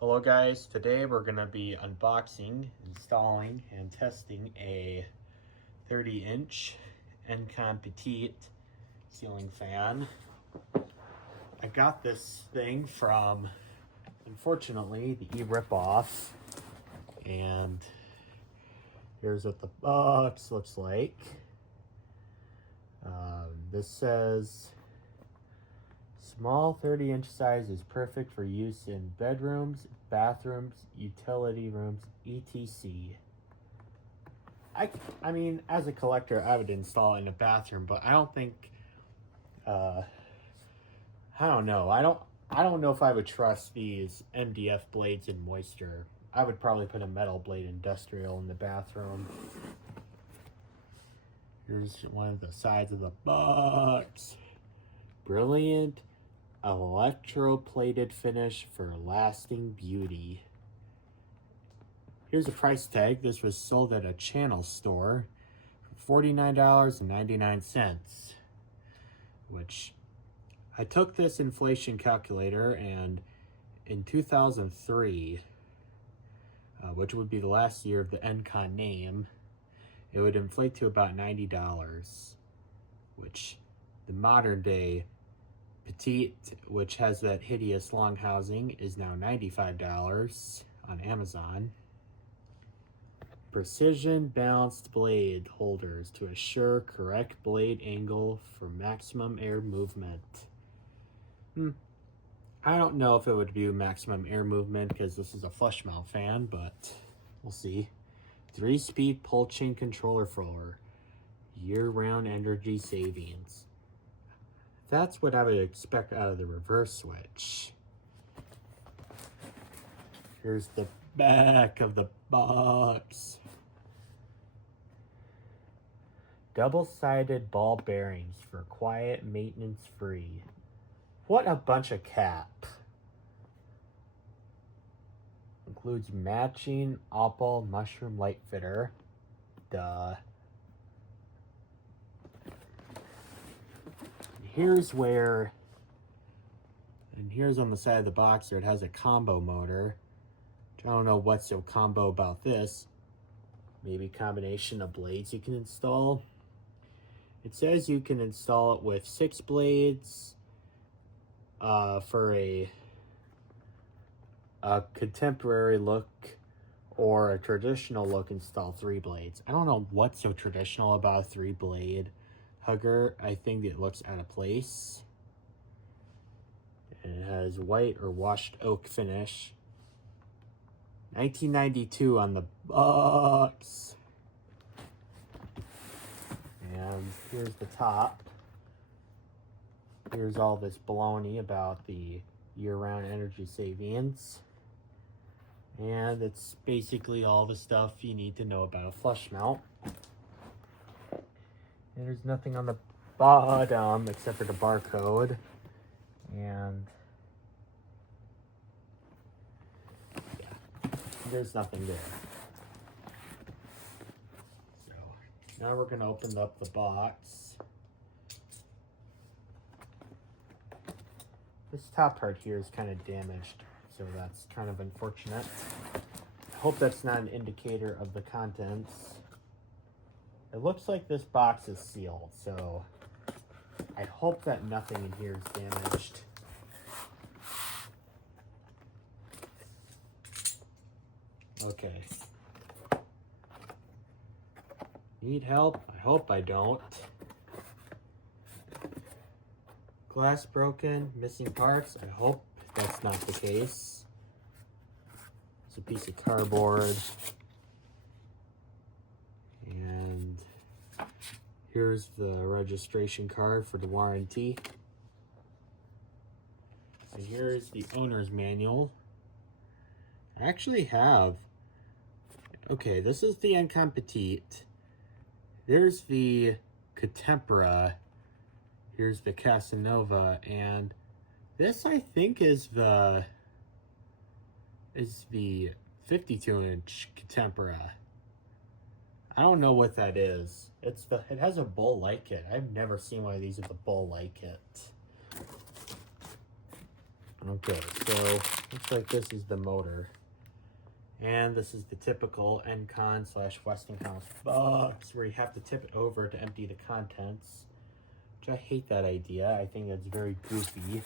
Hello guys, today we're going to be unboxing, installing, and testing a 30-inch Encon Petite ceiling fan. I got this thing from, unfortunately, the e-ripoff, and here's what the box looks like. This says, small 30-inch size is perfect for use in bedrooms, bathrooms, utility rooms, etc. I mean, as a collector, I would install it in a bathroom, but I don't think, I don't know. I don't know if I would trust these MDF blades in moisture. I would probably put a metal blade industrial in the bathroom. Here's one of the sides of the box. Brilliant electroplated finish for lasting beauty. Here's a price tag. This was sold at a channel store for $49.99, which I took this inflation calculator, and in 2003, which would be the last year of the Encon name, it would inflate to about $90, which the modern day Petite, which has that hideous long housing, is now $95 on Amazon. Precision balanced blade holders to assure correct blade angle for maximum air movement. I don't know if it would do maximum air movement because this is a flush mount fan, but we'll see. 3-speed pull chain controller for year-round energy savings. That's what I would expect out of the reverse switch. Here's the back of the box. Double-sided ball bearings for quiet, maintenance-free. What a bunch of cap. Includes matching opal mushroom light fitter. Duh. Here's where, and here's on the side of the box where it has a combo motor. I don't know what's so combo about this. Maybe combination of blades you can install. It says you can install it with 6 blades. For a contemporary look or a traditional look, install 3 blades. I don't know what's so traditional about a 3-blade hugger. I think it looks out of place. And it has white or washed oak finish. 1992 on the box. And here's the top. Here's all this baloney about the year-round energy savings. And it's basically all the stuff you need to know about a flush mount. And there's nothing on the bottom except for the barcode. And yeah, there's nothing there. So now we're going to open up the box. This top part here is kind of damaged, so that's kind of unfortunate. I hope that's not an indicator of the contents. It looks like this box is sealed, so I hope that nothing in here is damaged. Okay. Need help? I hope I don't. Glass broken, missing parts. I hope that's not the case. It's a piece of cardboard. And here's the registration card for the warranty. And here's the owner's manual. I actually have, okay, this is the Encon Petite. There's the Contempora. Here's the Casanova, and this I think is the 52-inch Contempora. I don't know what that is. It has a bowl like it. I've never seen one of these with a bowl like it. Okay, so looks like this is the motor. And this is the typical Encon / Westinghouse box where you have to tip it over to empty the contents. Which I hate that idea. I think that's very goofy.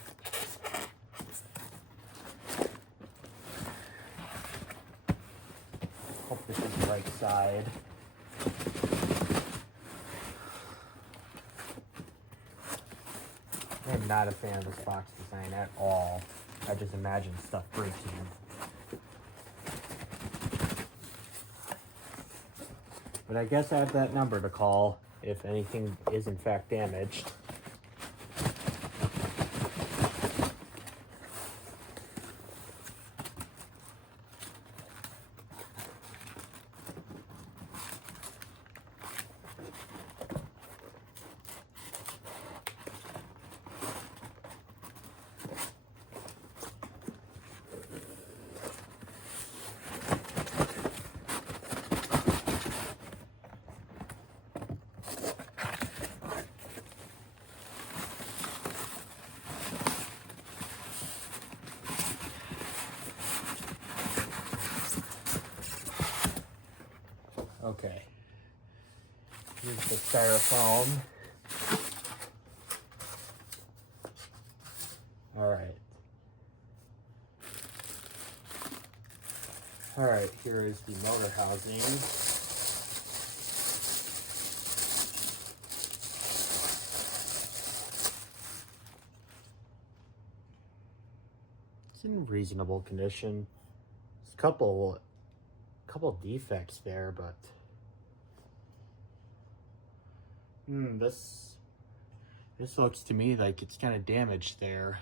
Hope this is the right side. I'm not a fan of this box design at all. I just imagine stuff breaking. But I guess I have that number to call if anything is in fact damaged. Okay, here's the styrofoam. All right, here is the motor housing. It's in reasonable condition. There's a couple defects there, but this looks to me like it's kind of damaged there.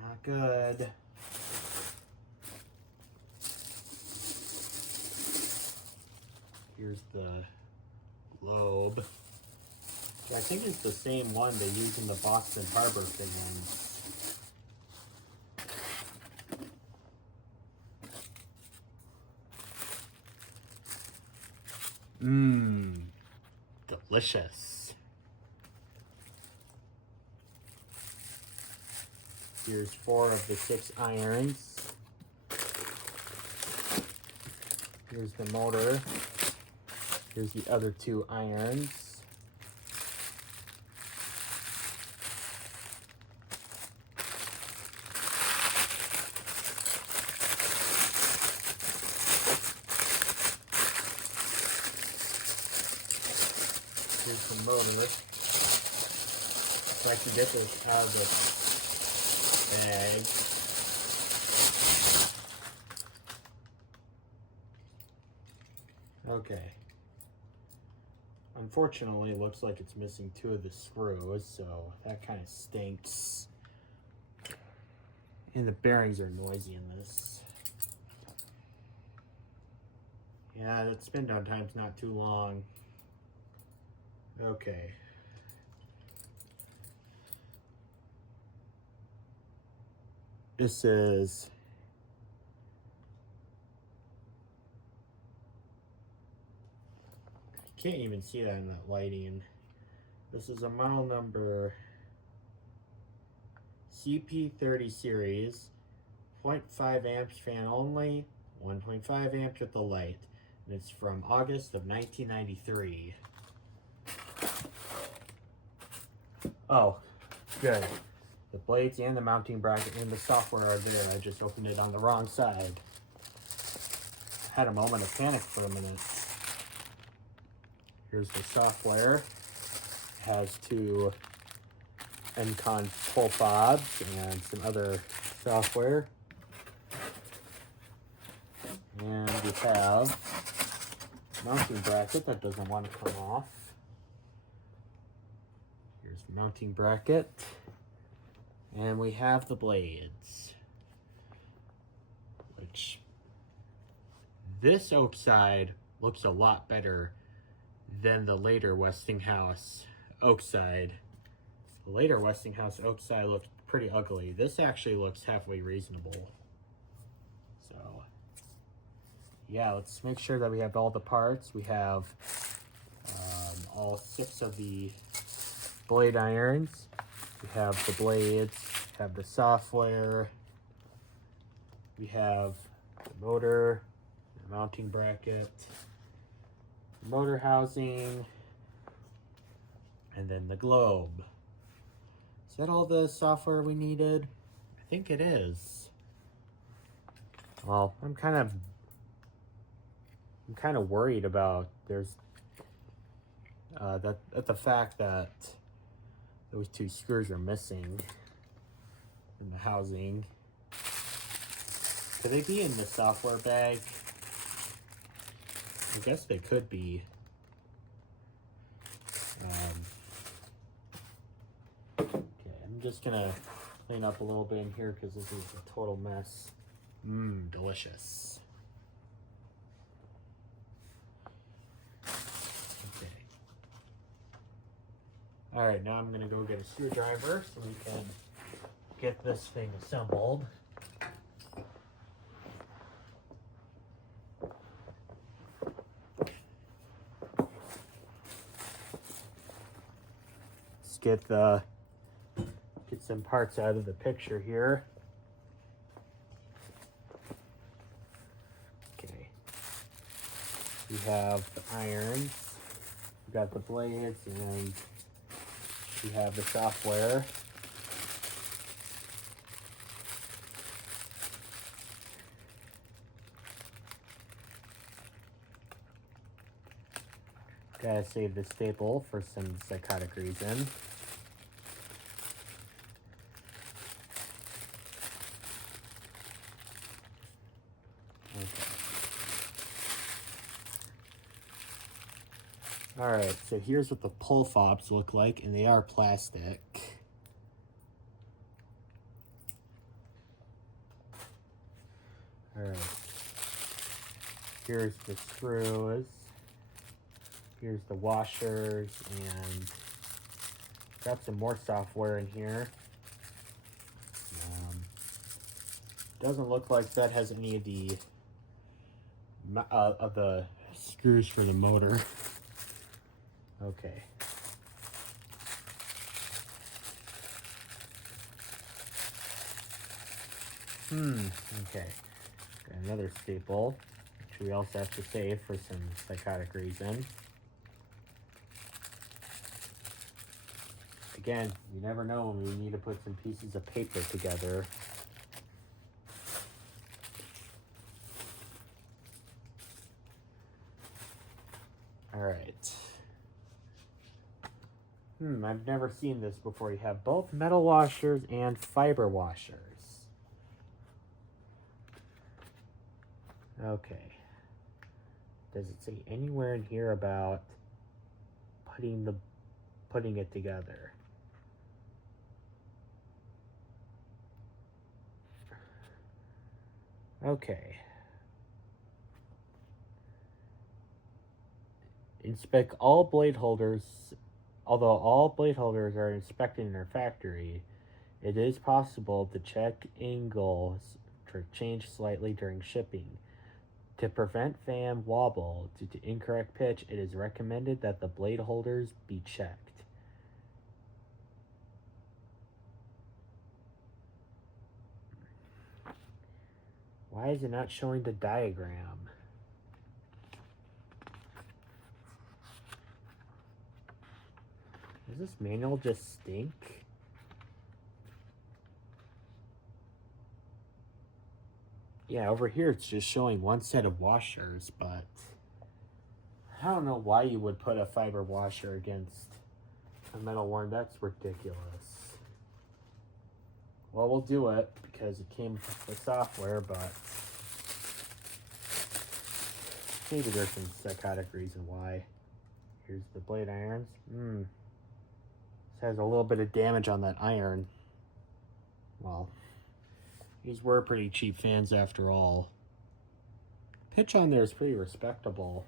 Not good. Here's the globe. I think it's the same one they use in the Boston Harbor figurines. Delicious. Here's 4 of the 6 irons. Here's the motor. Here's the other 2 irons. Here's the motor. So I can get this out of the bag. Okay. Unfortunately, it looks like it's missing 2 of the screws, so that kind of stinks. And the bearings are noisy in this. Yeah, the spin down time's not too long. Okay. This is can't even see that in that lighting. This is a model number CP30 series, 0.5 amps fan only, 1.5 amps with the light. And it's from August of 1993. Oh, good. The blades and the mounting bracket and the software are there. I just opened it on the wrong side. I had a moment of panic for a minute. Here's the software. It has 2 Encon pull fobs and some other software. And we have a mounting bracket that doesn't want to come off. Here's the mounting bracket. And we have the blades. Which, this oak side looks a lot better than the later Westinghouse oak side. The later Westinghouse oak side looked pretty ugly. This actually looks halfway reasonable. So, yeah, let's make sure that we have all the parts. We have all 6 of the blade irons. We have the blades, have the software, we have the motor, the mounting bracket, the motor housing, and then the globe. Is that all the software we needed? I think it is. Well, I'm kind of worried about the fact that those two screws are missing in the housing. Could they be in the software bag? I guess they could be. Okay, I'm just gonna clean up a little bit in here because this is a total mess. Delicious. Okay. Alright, now I'm gonna go get a screwdriver so we can get this thing assembled. Let's get some parts out of the picture here. Okay. We have the irons, we got the blades, and we have the software. Gotta save the staple for some psychotic reason. Alright, so here's what the pull fobs look like, and they are plastic. Alright. Here's the screws. Here's the washers, and got some more software in here. Doesn't look like that has any of the screws for the motor. Okay. Okay. Got another staple, which we also have to save for some psychotic reason. Again, you never know when we need to put some pieces of paper together. Alright. I've never seen this before. You have both metal washers and fiber washers. Okay. Does it say anywhere in here about putting it together? Okay. Inspect all blade holders. Although all blade holders are inspected in their factory, it is possible to check angles to change slightly during shipping. To prevent fan wobble due to incorrect pitch, it is recommended that the blade holders be checked. Why is it not showing the diagram? Does this manual just stink? Yeah, over here it's just showing one set of washers, but I don't know why you would put a fiber washer against a metal one. That's ridiculous. Well, we'll do it because it came with software, but maybe there's some psychotic reason why. Here's the blade irons. This has a little bit of damage on that iron. Well, these were pretty cheap fans after all. Pitch on there is pretty respectable.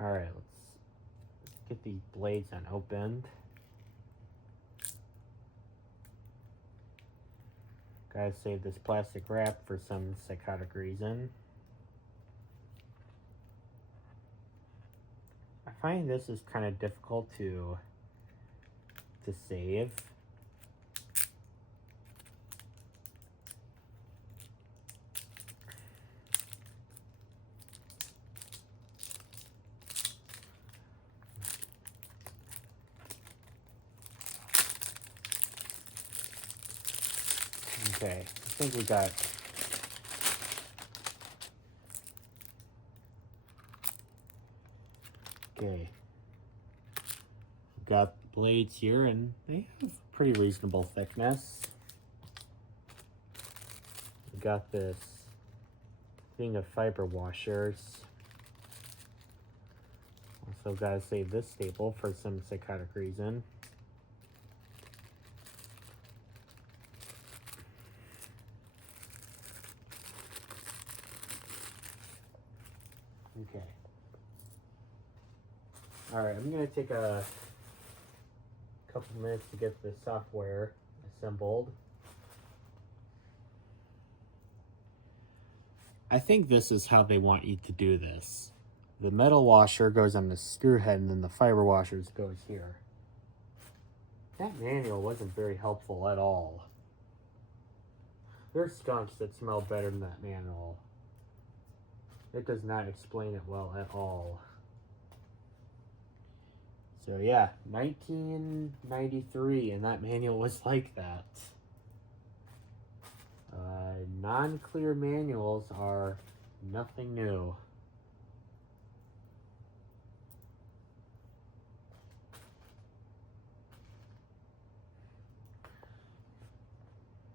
Alright, let's get these blades unopened. Gotta save this plastic wrap for some psychotic reason. I find this is kind of difficult to to save. Okay, I think we got okay. We've got blades here, and they have pretty reasonable thickness. We got this thing of fiber washers. Also gotta save this staple for some psychotic reason. Okay. Alright, I'm going to take a couple minutes to get the software assembled. I think this is how they want you to do this. The metal washer goes on the screw head, and then the fiber washers goes here. That manual wasn't very helpful at all. There's skunks that smell better than that manual. It does not explain it well at all. So yeah, 1993, and that manual was like that. Non-clear manuals are nothing new.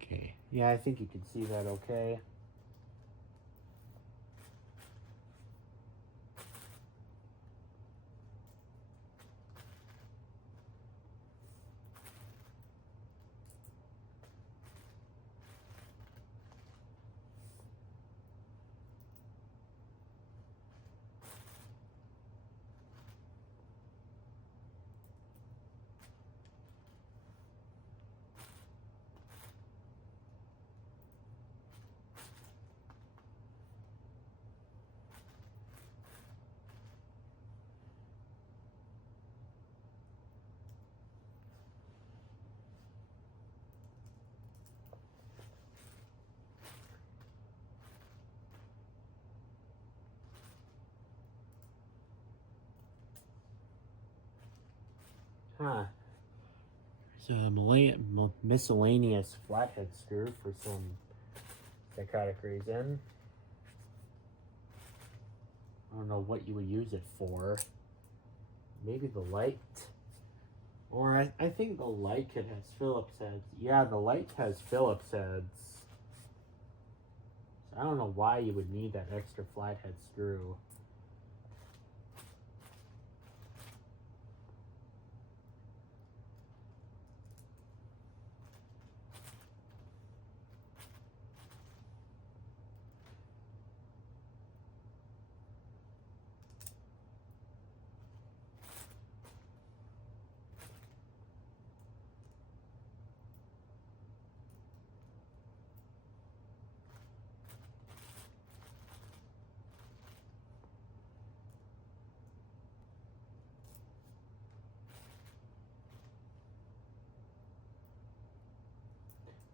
Okay, yeah, I think you can see that okay. Huh. There's a miscellaneous flathead screw for some psychotic reason. I don't know what you would use it for. Maybe the light? Or I think the light kit has Phillips heads. Yeah, the light has Phillips heads. So I don't know why you would need that extra flathead screw.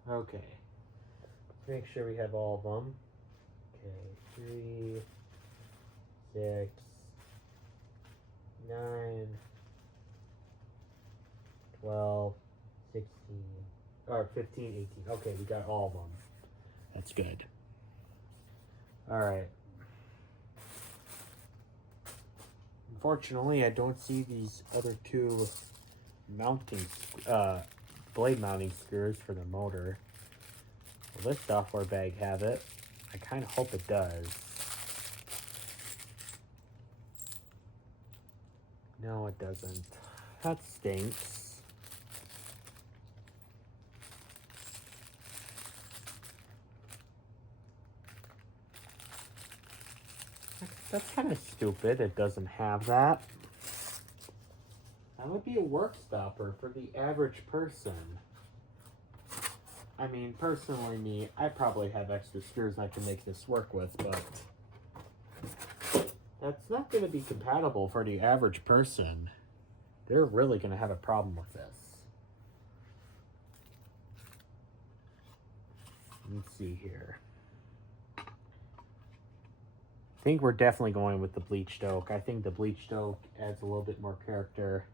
Okay. Let's make sure we have all of them. Okay, 3, 6, 9, 12, 16, or 15, 18. Okay, we got all of them. That's good. Alright. Unfortunately, I don't see these other two mounting, blade mounting screws for the motor. Will this software bag have it? I kind of hope it does. No, it doesn't. That stinks. That's kind of stupid. It doesn't have that. That would be a work stopper for the average person. I mean, personally, me, I probably have extra screws I can make this work with, but that's not going to be compatible for the average person. They're really going to have a problem with this. Let's see here. I think we're definitely going with the bleached oak. I think the bleached oak adds a little bit more character.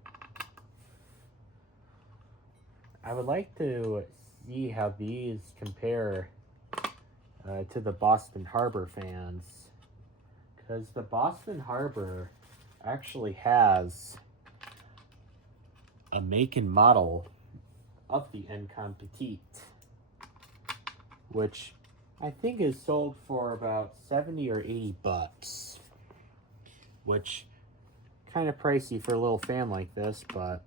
I would like to see how these compare to the Boston Harbor fans, because the Boston Harbor actually has a make and model of the Encon Petete, which I think is sold for about 70 or 80 bucks, which kind of pricey for a little fan like this, but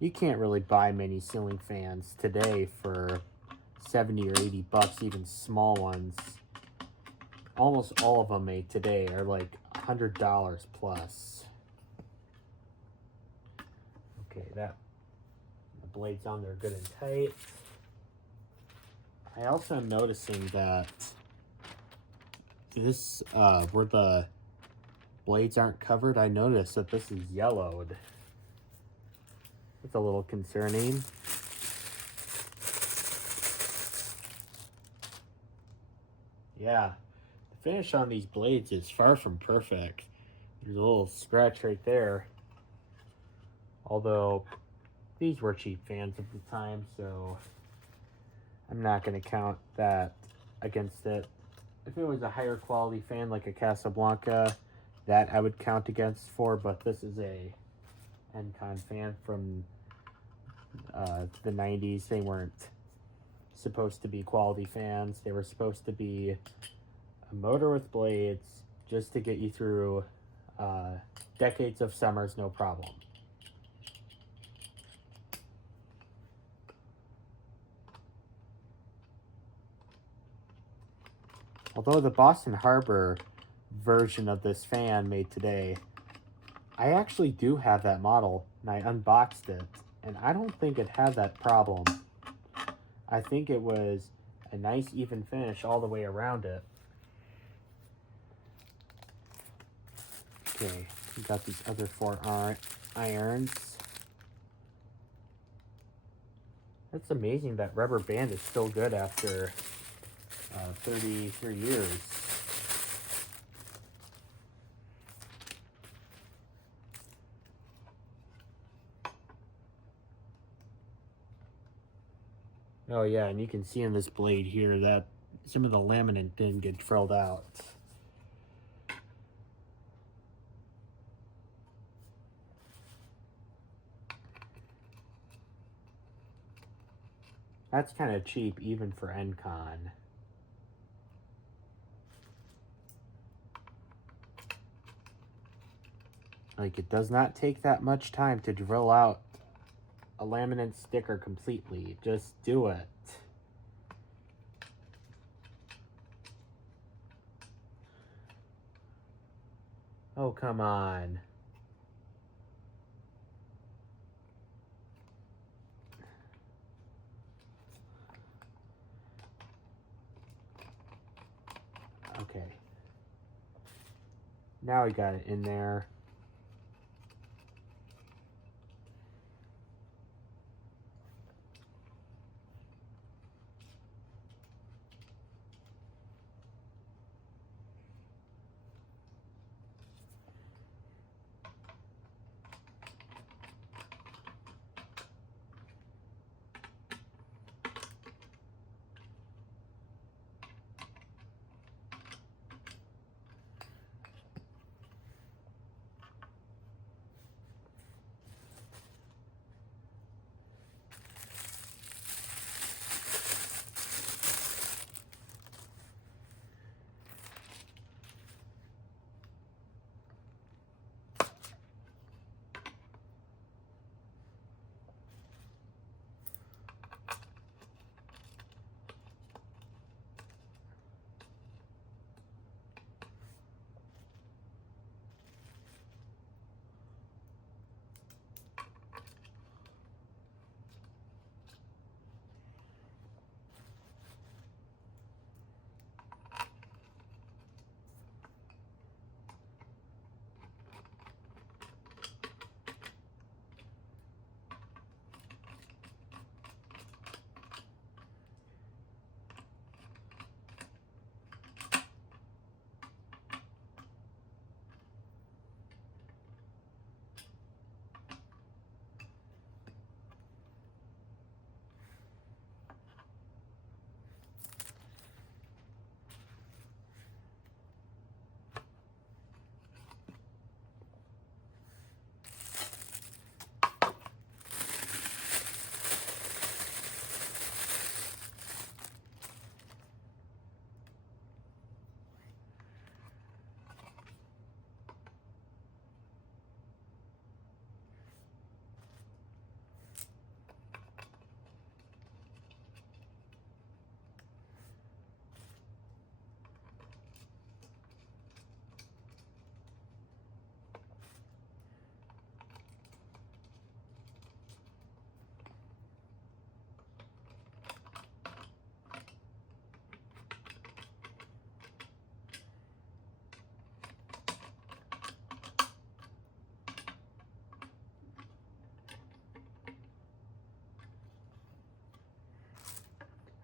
you can't really buy many ceiling fans today for 70 or 80 bucks, even small ones. Almost all of them made today are like $100 plus. Okay, the blades on there good and tight. I also am noticing that this, where the blades aren't covered, I noticed that this is yellowed. It's a little concerning. Yeah, the finish on these blades is far from perfect. There's a little scratch right there. Although, these were cheap fans at the time, so I'm not going to count that against it. If it was a higher quality fan like a Casablanca, that I would count against for, but this is a Encon fan from the 90s. They weren't supposed to be quality fans. They were supposed to be a motor with blades just to get you through decades of summers, no problem. Although the Boston Harbor version of this fan made today, I actually do have that model, and I unboxed it, and I don't think it had that problem. I think it was a nice even finish all the way around it. Okay, we got these other 4 irons. It's amazing that rubber band is still good after 33 years. Oh yeah, and you can see in this blade here that some of the laminate didn't get drilled out. That's kind of cheap even for Encon. Like, it does not take that much time to drill out a laminate sticker completely. Just do it. Oh, come on. Okay. Now we got it in there.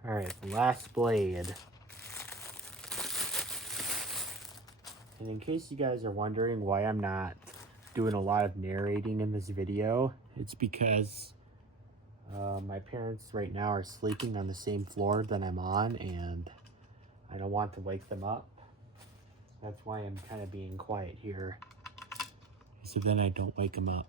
Alright, the last blade. And in case you guys are wondering why I'm not doing a lot of narrating in this video, it's because my parents right now are sleeping on the same floor that I'm on, and I don't want to wake them up. That's why I'm kind of being quiet here, so then I don't wake them up.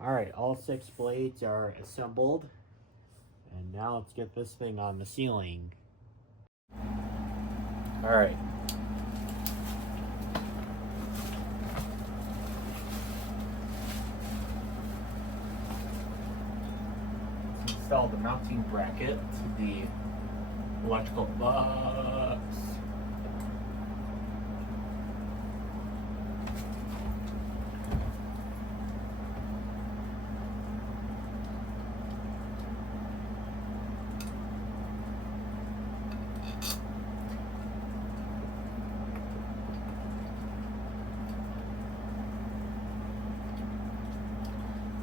Alright, all 6 blades are assembled. And now let's get this thing on the ceiling. Alright. Let's install the mounting bracket to the electrical box.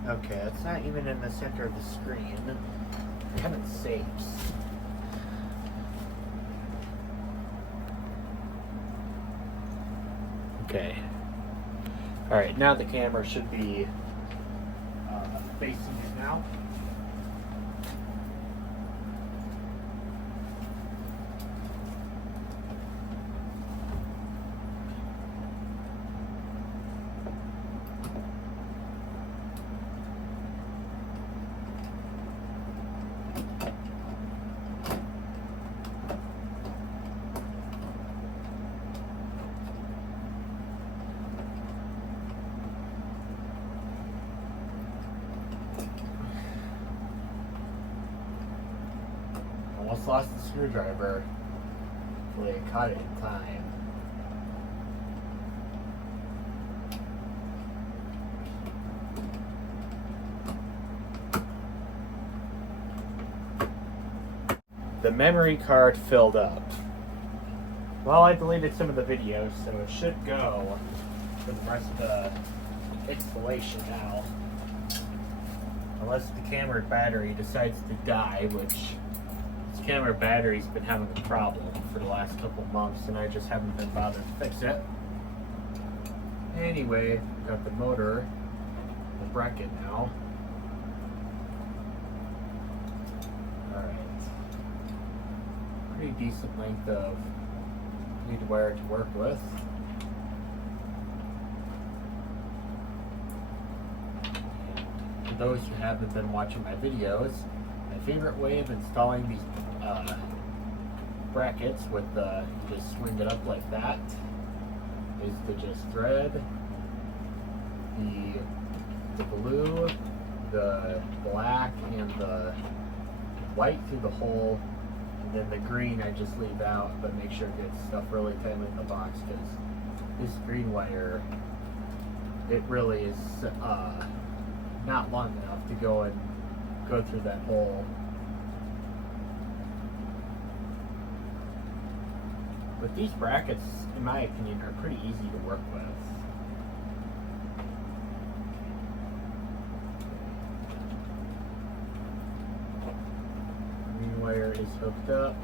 Okay, it's not even in the center of the screen. Kind of saves. Okay. Alright, now the camera should be facing it now. Almost lost the screwdriver. Hopefully I caught it in time. The memory card filled up. Well, I deleted some of the videos, so it should go for the rest of the installation now. Unless the camera battery decides to die, which this camera battery's been having a problem for the last couple months, and I just haven't been bothered to fix it. Anyway, got the motor, the bracket now. Alright. Pretty decent length of lead wire to work with. And for those who haven't been watching my videos, my favorite way of installing these brackets with you just swing it up like that is to just thread the blue, the black, and the white through the hole, and then the green I just leave out, but make sure it gets stuff really tight with the box, because this green wire, it really is not long enough to go through that hole. But these brackets, in my opinion, are pretty easy to work with. Green wire is hooked up,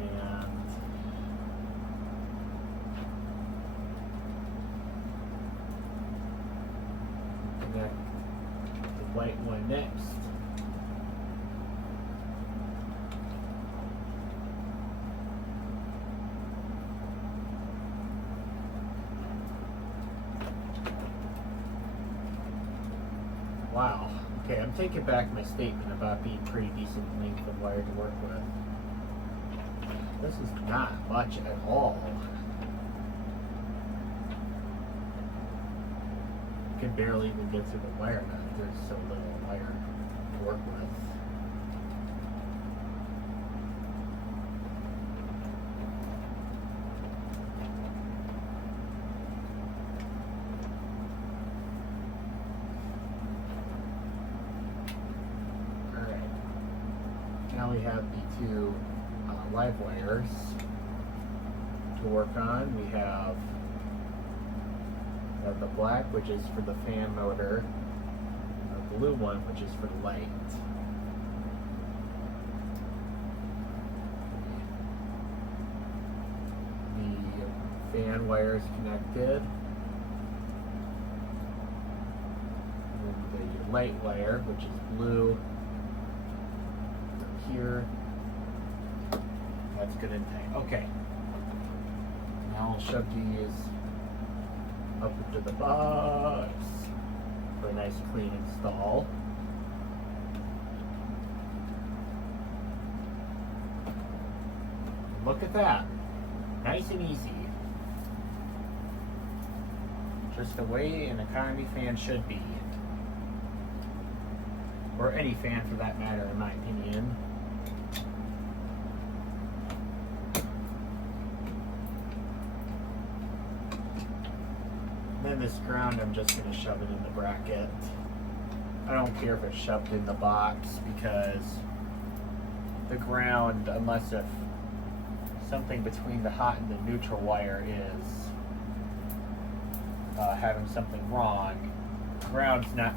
and connect the white one next. Wow. Okay, I'm taking back my statement about being pretty decent length of wire to work with. This is not much at all. You can barely even get through the wire nut. There's so little wire to work with. two live wires to work on. We have the black, which is for the fan motor, the blue one, which is for the light. The fan wire is connected. And the light wire, which is blue, here. That's good and tight. Okay. Now I'll shove these up into the box for a nice clean install. Look at that. Nice and easy. Just the way an economy fan should be. Or any fan for that matter, in my opinion. And then this ground, I'm just going to shove it in the bracket. I don't care if it's shoved in the box, because the ground, unless if something between the hot and the neutral wire is having something wrong, ground's not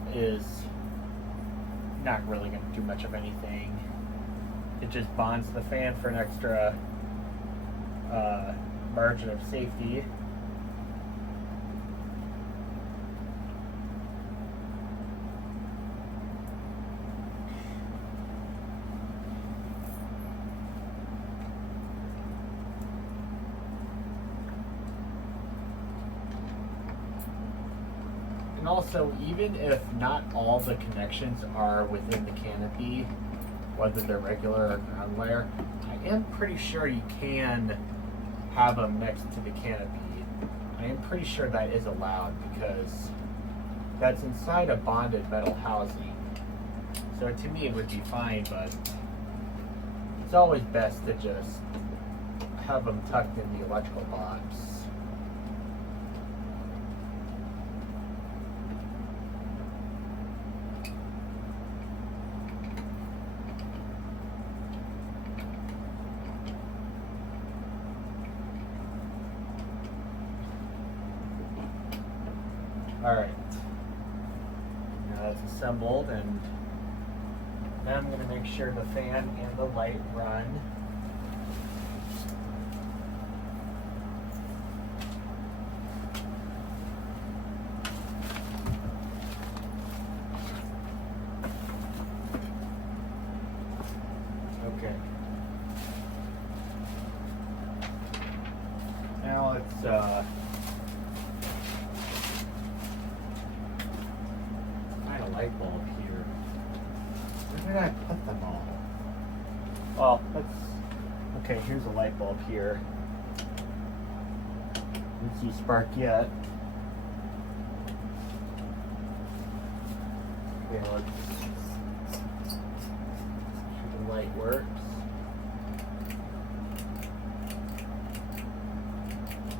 really going to do much of anything. It just bonds the fan for an extra margin of safety. And also, even if not all the connections are within the canopy, whether they're regular or ground wire, I am pretty sure you can have them next to the canopy. I am pretty sure that is allowed, because that's inside a bonded metal housing. So to me it would be fine, but it's always best to just have them tucked in the electrical box. Alright, now that's assembled, and now I'm going to make sure the fan and the light run. Okay. Now let's light bulb here. Where did I put them all? Well, okay, here's a light bulb here. Didn't see spark yet. Okay, let's see if the light works.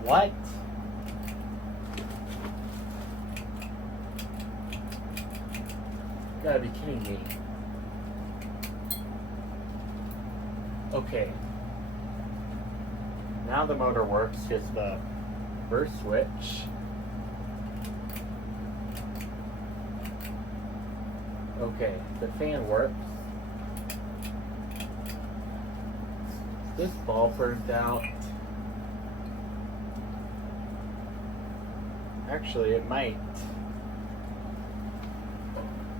What? You gotta be kidding me. Okay. Now the motor works. Here's the reverse switch. Okay, the fan works. This bulb burned out. Actually, it might.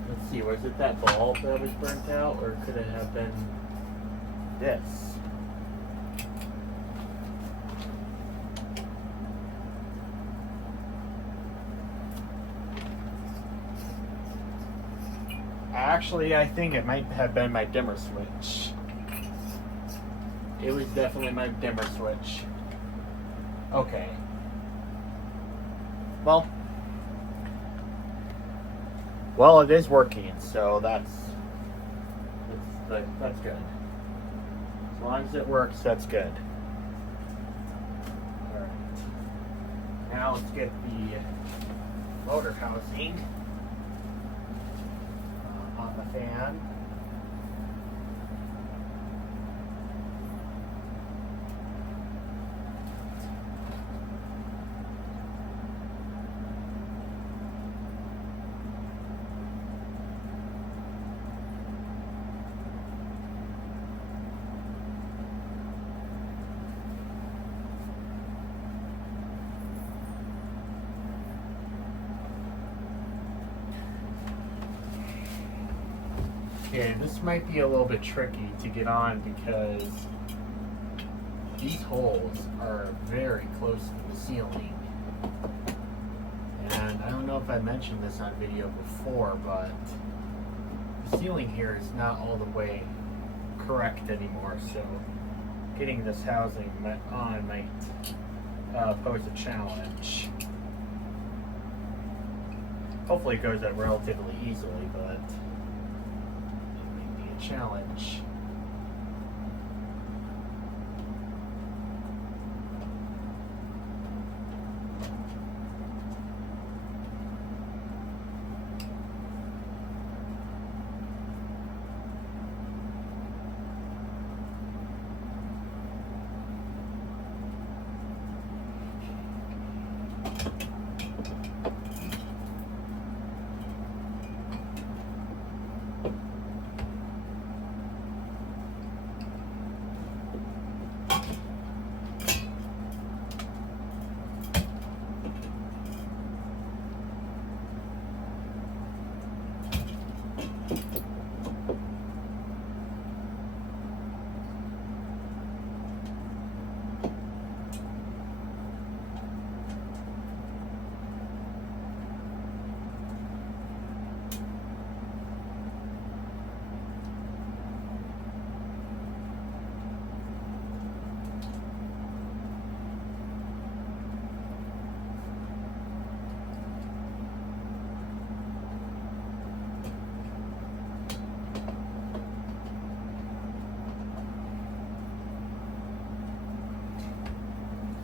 Let's see, was it that bulb that was burnt out, or could it have been this? Actually, I think it might have been my dimmer switch. It was definitely my dimmer switch. Okay. Well, it is working, so that's good. As long as it works, that's good. All right. Now let's get the motor housing on the fan. Okay, this might be a little bit tricky to get on because these holes are very close to the ceiling. And I don't know if I mentioned this on video before, but the ceiling here is not all the way correct anymore, so getting this housing on might pose a challenge. Hopefully it goes up relatively easily, but it might be a challenge.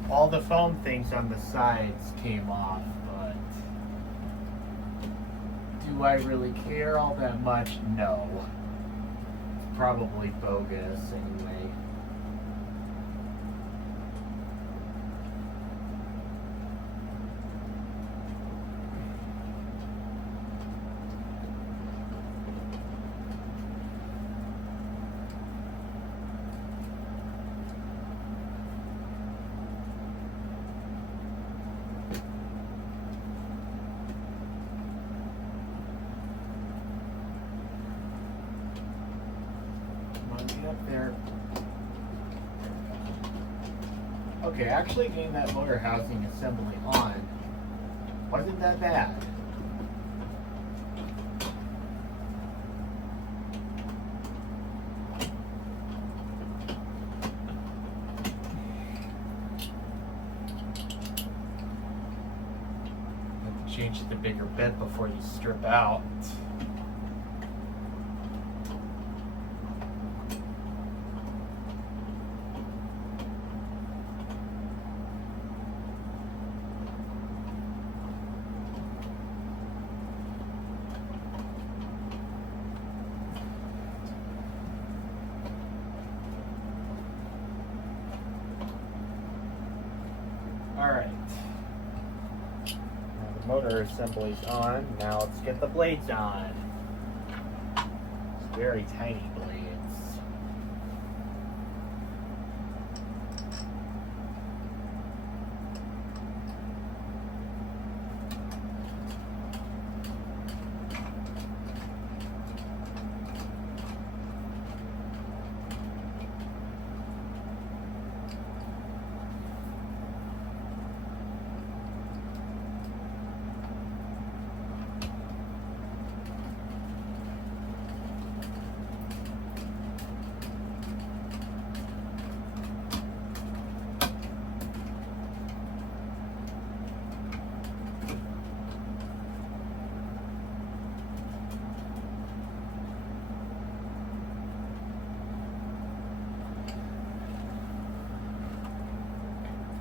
All the foam things on the sides came off, but do I really care all that much? No. It's probably bogus anyway. Up there. Okay, actually getting that motor housing assembly on wasn't that bad. Have to change the bigger bed before you strip out. Alright, now the motor assembly's on, now let's get the blades on. It's very tiny blades.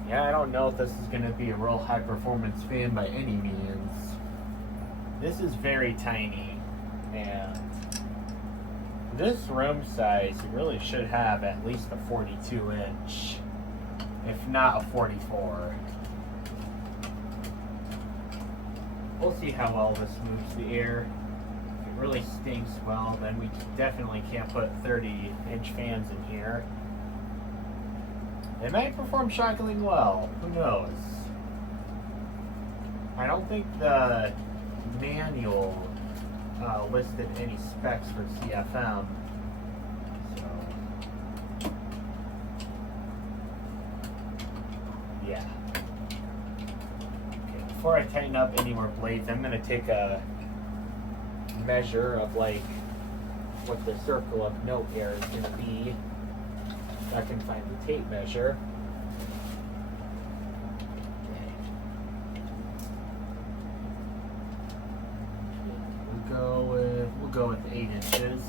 Yeah, I don't know if this is going to be a real high performance fan by any means. This is very tiny, and this room size really should have at least a 42 inch, if not a 44. We'll see how well this moves the air. If it really stinks, well, then we definitely can't put 30-inch fans in here. They might perform shockingly well. Who knows? I don't think the manual listed any specs for CFM. So, yeah. Okay, before I tighten up any more blades, I'm going to take a measure of like what the circle of note air is going to be. If I can find the tape measure. We'll go with 8 inches.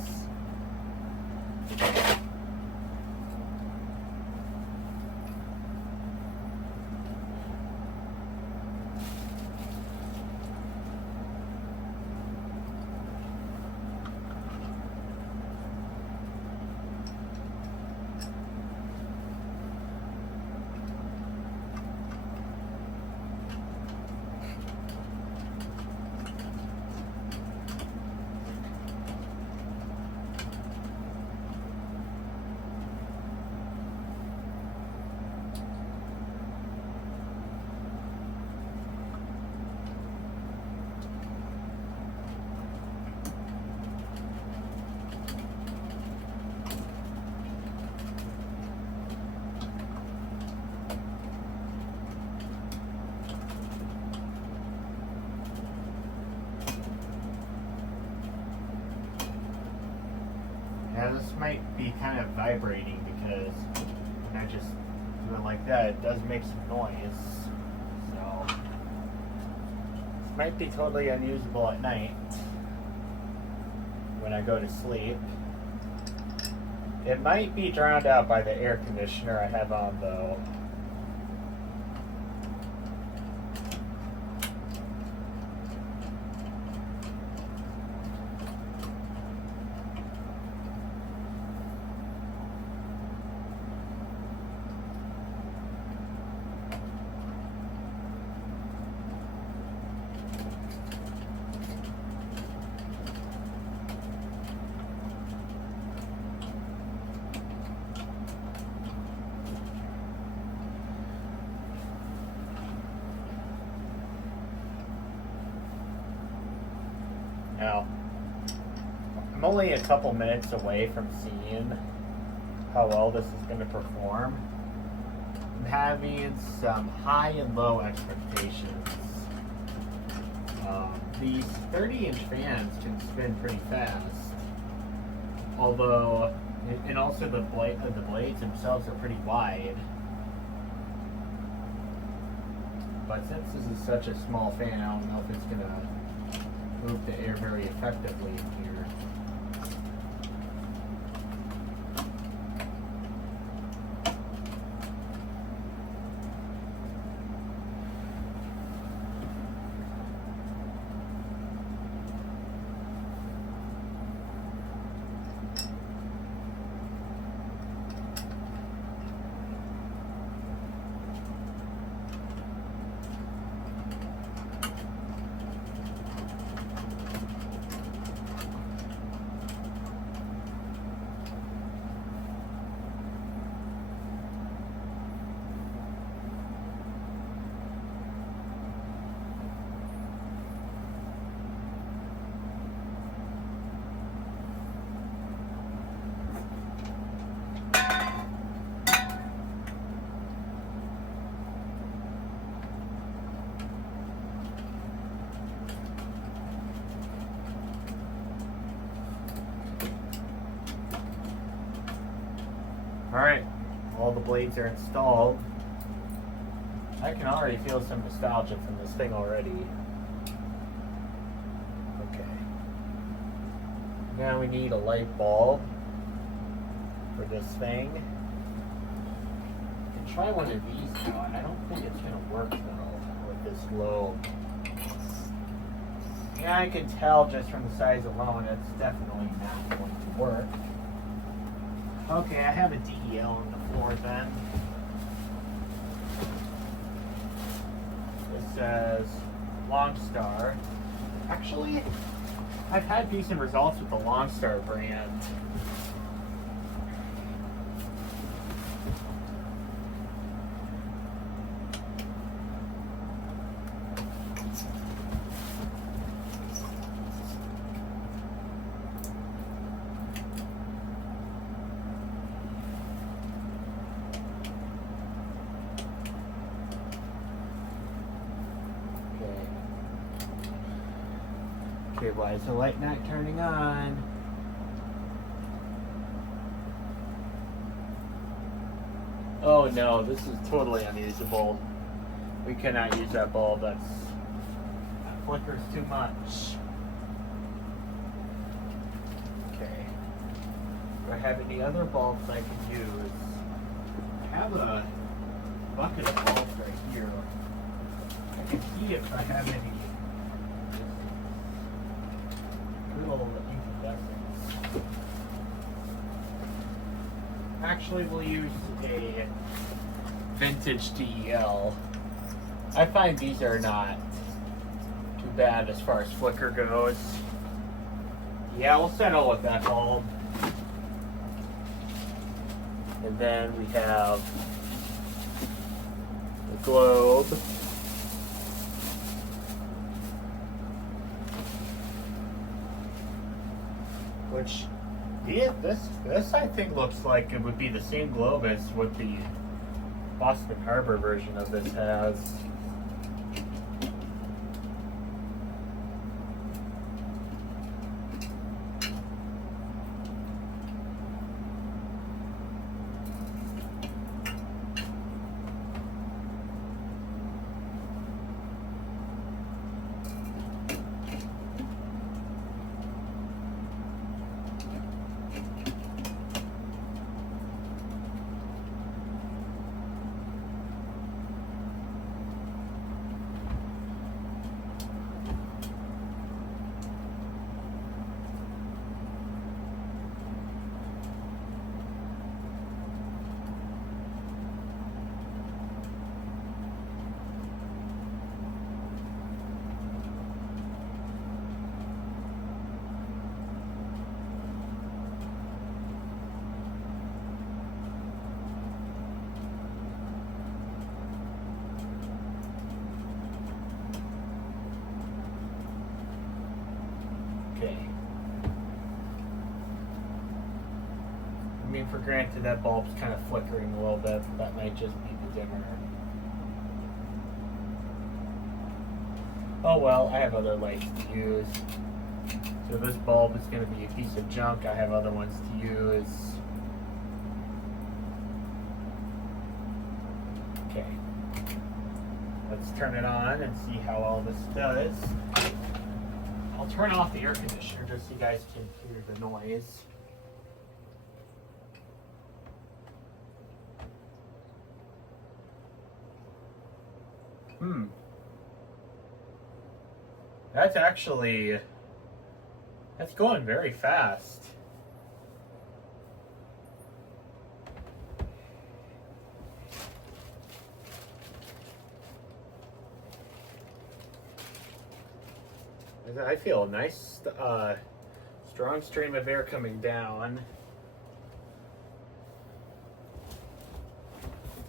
Yeah, this might be kind of vibrating because when I just do it like that, it does make some noise. So, this might be totally unusable at night when I go to sleep. It might be drowned out by the air conditioner I have on though. Now, I'm only a couple minutes away from seeing how well this is going to perform. I'm having some high and low expectations. These 30-inch fans can spin pretty fast, although, and also the blades themselves are pretty wide. But since this is such a small fan, I don't know if it's going to move the air very effectively in here. Alright, all the blades are installed. I can already feel some nostalgia from this thing already. Okay. Now we need a light bulb for this thing. I can try one of these now. I don't think it's going to work though with this globe. Yeah, I can tell just from the size alone it's definitely not going to work. Okay, I have a DEL on the floor then. This says Longstar. Actually, I've had decent results with the Longstar brand. Okay, why is the light not turning on? Oh no, this is totally unusable. We cannot use that bulb. That flickers too much. Okay. Do I have any other bulbs I can use? I have a bucket of bulbs right here. I can see if I have any little incandescents. Actually, we'll use a vintage DEL. I find these are not too bad as far as flicker goes. Yeah, we'll settle with that bulb. And then we have the globe. Which, yeah, this I think looks like it would be the same globe as what the Boston Harbor version of this has. Okay. I mean, for granted, that bulb's kind of flickering a little bit. That might just be the dimmer. Oh well, I have other lights to use. So this bulb is going to be a piece of junk. I have other ones to use. Okay. Let's turn it on and see how all this does. I'll turn off the air conditioner just so you guys can hear the noise. That's going very fast. I feel a nice, strong stream of air coming down.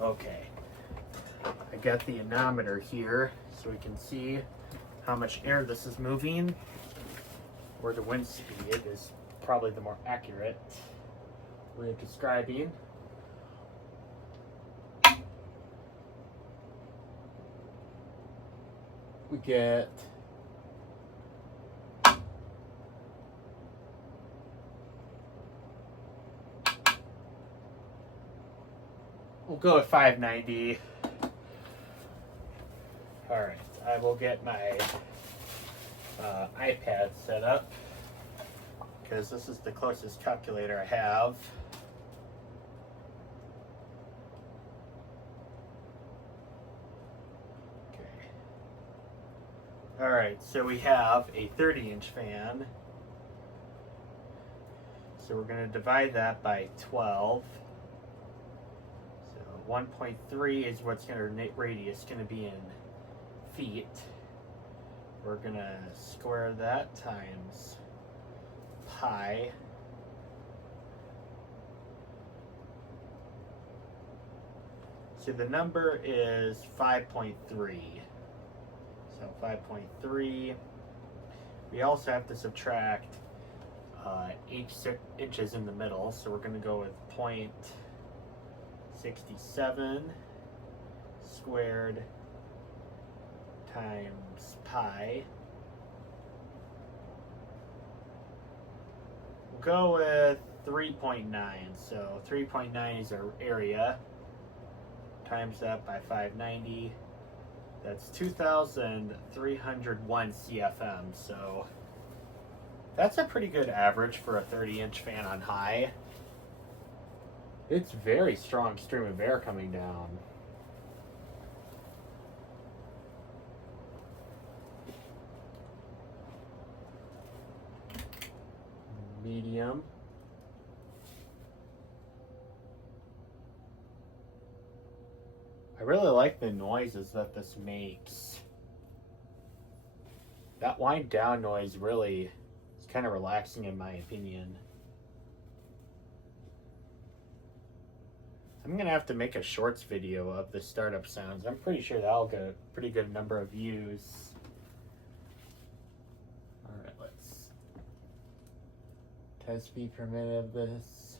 Okay. I got the anemometer here so we can see how much air this is moving, or the wind speed is probably the more accurate way of describing. We get we'll go with 590. All right, I will get my iPad set up because this is the closest calculator I have. Okay. All right, so we have a 30-inch fan. So we're going to divide that by 12. 1.3 is what's going to radius going to be in feet. We're going to square that times pi. So the number is 5.3. So 5.3. We also have to subtract each inches in the middle. So we're going to go with 0.67 squared times pi. go with 3.9. So 3.9 is our area. Times that by 590. That's 2,301 CFM. So that's a pretty good average for a 30-inch fan on high. It's very strong stream of air coming down. Medium. I really like the noises that this makes. That wind down noise really is kind of relaxing in my opinion. I'm gonna have to make a shorts video of the startup sounds. I'm pretty sure that'll get a pretty good number of views. Alright, let's test speed per minute of this.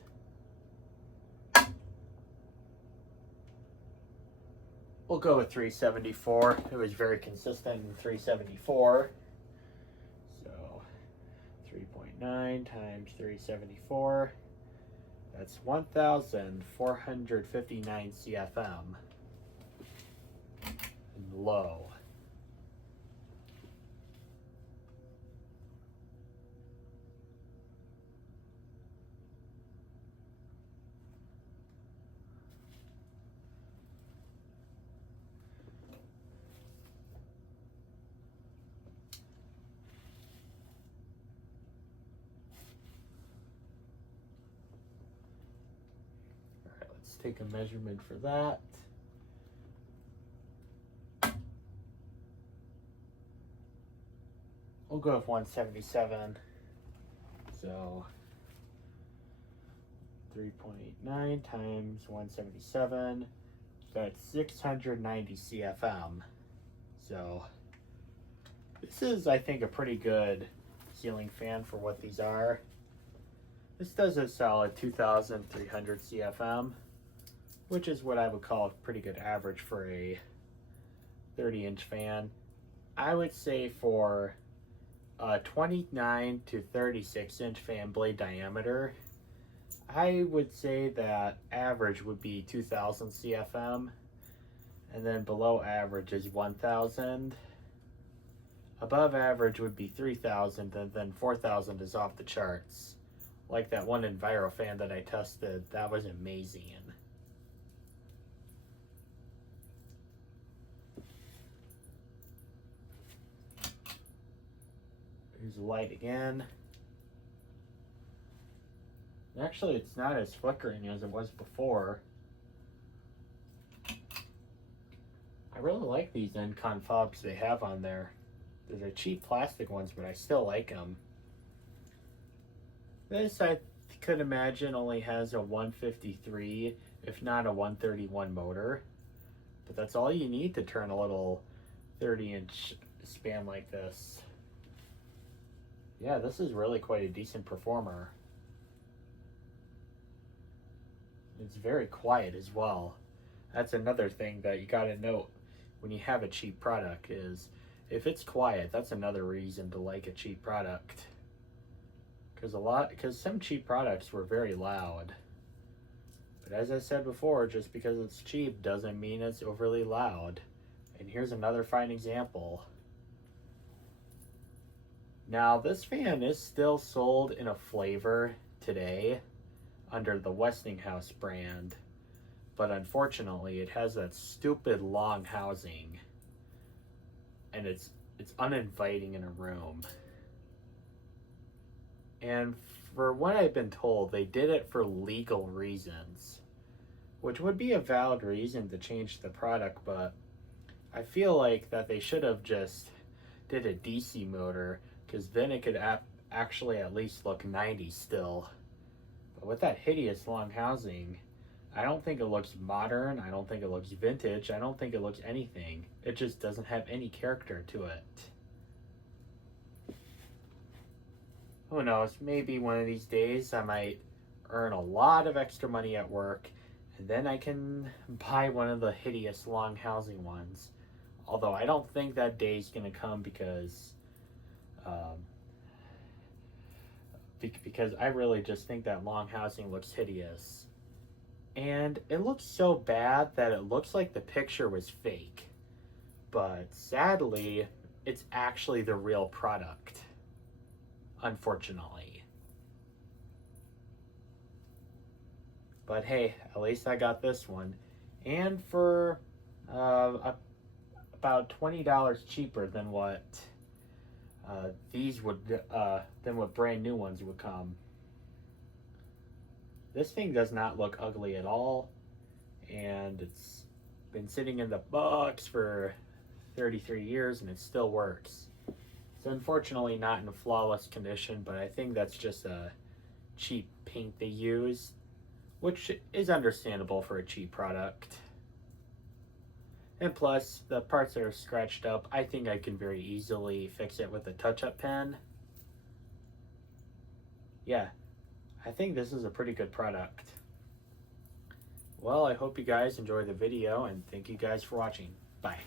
We'll go with 374. It was very consistent in 374. So 3.9 times 374. That's 1,459 CFM. And low. Let's take a measurement for that. We'll go with 177. So 3.9 times 177. That's 690 CFM. So this is, I think, a pretty good ceiling fan for what these are. This does a solid 2,300 CFM, which is what I would call a pretty good average for a 30-inch fan. I would say for a 29 to 36-inch fan blade diameter, I would say that average would be 2,000 CFM, and then below average is 1,000. Above average would be 3,000, and then 4,000 is off the charts. Like that one Enviro fan that I tested, that was amazing. Here's the light again. Actually, it's not as flickering as it was before. I really like these Encon fobs they have on there. They're cheap plastic ones, but I still like them. This, I could imagine, only has a 153, if not a 131 motor. But that's all you need to turn a little 30-inch span like this. Yeah, this is really quite a decent performer. It's very quiet as well. That's another thing that you gotta note when you have a cheap product is if it's quiet, that's another reason to like a cheap product. Because some cheap products were very loud. But as I said before, just because it's cheap doesn't mean it's overly loud. And here's another fine example. Now, this fan is still sold in a flavor today under the Westinghouse brand, but unfortunately it has that stupid long housing, and it's uninviting in a room. And for what I've been told, they did it for legal reasons, which would be a valid reason to change the product, but I feel like that they should have just did a DC motor, because then it could actually at least look 90 still. But with that hideous long housing, I don't think it looks modern, I don't think it looks vintage, I don't think it looks anything. It just doesn't have any character to it. Who knows, maybe one of these days I might earn a lot of extra money at work, and then I can buy one of the hideous long housing ones. Although I don't think because I really just think that long housing looks hideous. And it looks so bad that it looks like the picture was fake. But sadly, it's actually the real product, unfortunately. But hey, at least I got this one. And for about $20 cheaper than what these would, than what brand new ones would come. This thing does not look ugly at all, and it's been sitting in the box for 33 years and it still works. It's unfortunately not in flawless condition, but I think that's just a cheap paint they use, which is understandable for a cheap product. And plus, the parts that are scratched up, I think I can very easily fix it with a touch-up pen. Yeah, I think this is a pretty good product. Well, I hope you guys enjoyed the video, and thank you guys for watching. Bye.